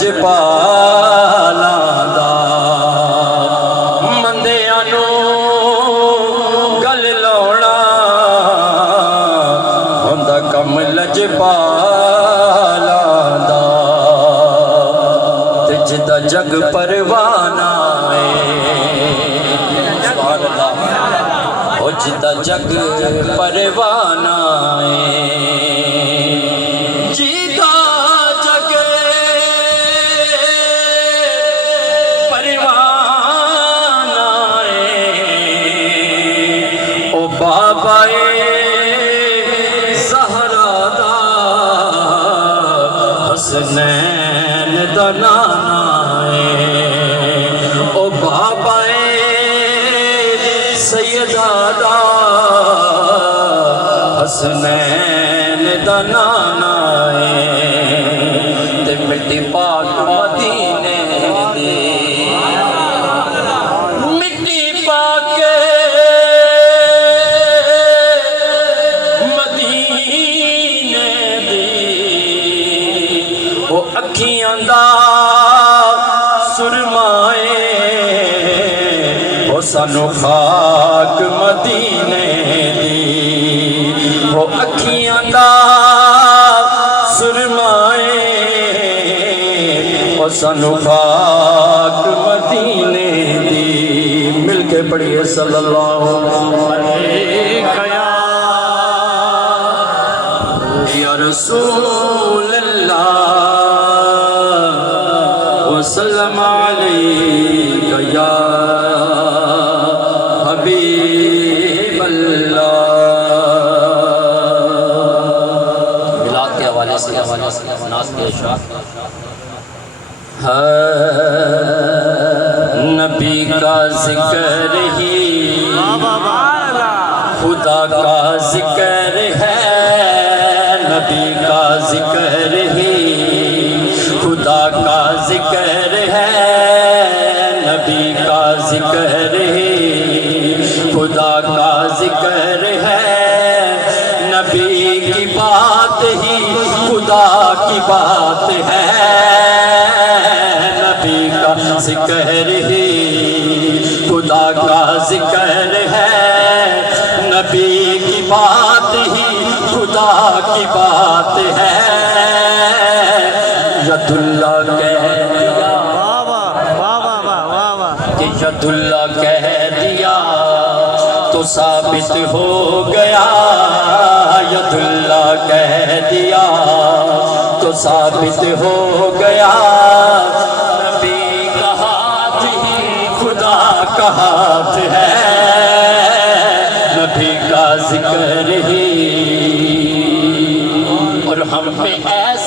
لجپالاں دا مندیاں نوں گل لاؤنا ہوندا کم لجپالاں دا تے جدا جگ پروانہ ہے سبحان اللہ او جدا جگ پروانہ ہے حسنین دا نانا او بابا سیدہ دا حسنین دا نانا تے مٹی پاک مدینے دی مٹی پاک مدینے دی وہ اکھیاں دا سرمائے وہ سانو خاک مدینے دی وہ اکھیاں دا سرمائے وہ سانو خاک مدینے دی مل کے پڑھیے صلی اللہ علیہ یا رسول اللہ وسلم علیک یا حبیب اللہ ملاد کے حوالے سے ناز کے اشعار نبی کا ذکر ہی خدا کا ذکر ہے نبی کا ذکر ہی خدا کا ذکر ہے نبی کا ذکر ہی خدا کا ذکر ہے نبی کی بات ہی خدا کی بات ہے نبی کا ذکر ہی خدا کا ذکر ہے نبی کی بات ہی خدا کی بات ہے ید اللہ کہہ دیا کہ ید اللہ کہہ دیا تو ثابت ہو گیا ید اللہ کہہ دیا تو ثابت ہو گیا نبی کا ہاتھ ہی خدا کا ہاتھ ہے نبی کا ذکر ہی اور ہم پہ ایسا